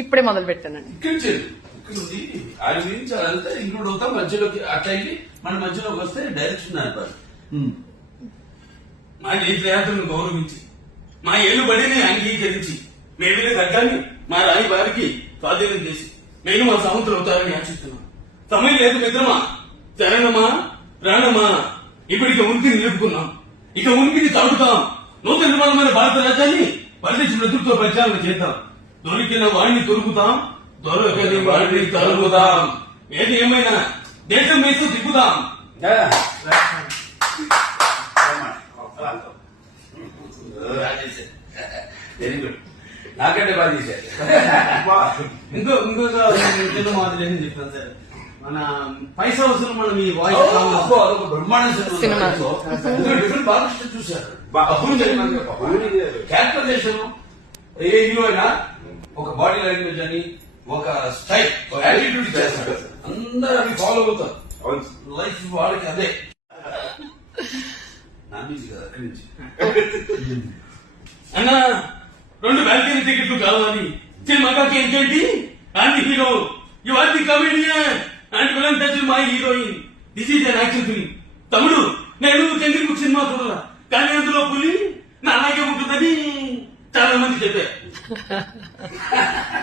ఇప్పుడే మొదలు పెట్టానండి. ఆయన గురించి అదంతా ఇంక్లూడ్ అవుతాం మధ్యలోకి అట్లా వెళ్ళి మన మధ్యలోకి వస్తే డైరెక్షన్ నడిపారు. మా నేత్రయాత్రను గౌరవించి మా ఏలుబడిని అంగీకరించి మేమిన చట్టాన్ని మా రాయి వారికి స్వాధీనం చేసి మేము మా సముద్రం అవుతారని ఆశిస్తున్నాం. సమయం లేదు మిత్రమా, చరణమా, ప్రాణమా, ఇప్పటికి ఉనికిని నిలుపుకున్నాం, ఇక ఉనికిని చదువుతాం. నూతన నిర్మాణమైన భారత రాజ్యాన్ని పరిదేశ నెతృత్వ పరిచాలన చేద్దాం. దొరికిన వాడిని దొరుకుతాం, దొరకని వాడిని తరుగుదాం. ఏది ఏమైనా దేశం వేస్తూ తిప్పుదాం. వెరీ గుడ్, నాకంటే బాగా చేశారు. ఇంకొక చిన్న మాదిరి ఏం చెప్తాను సార్, మన పైసా వసూలు మనం ఈ వాయిస్ బ్రహ్మాండ సినిమా డిఫరెంట్ బాగా చూశారు. క్యారెక్టరైజేషన్ ఏ హీరో అయినా ఒక బాడీ లాంగ్వేజ్ అని ఒక స్టైల్ యాటిట్యూడ్ చేస్తాడు, అందరూ అవి ఫాలో అవుతారు. లైఫ్ వాళ్ళకి అదే నాన్వెజ్ కదా అక్కడి నుంచి. అన్నా 2 బాల్కనీ టికెట్లు కావాలి సినిమాకి. ఏంటంటి and hero, you are the comedian and villain touch my heroine. This is an action film. తమ్ముడు, నేను చంద్ర బుక్ సినిమా చూడాల, కానీ అందులో పులి నా అలాగే ఉంటుందని చాలా మంది చెప్పారు.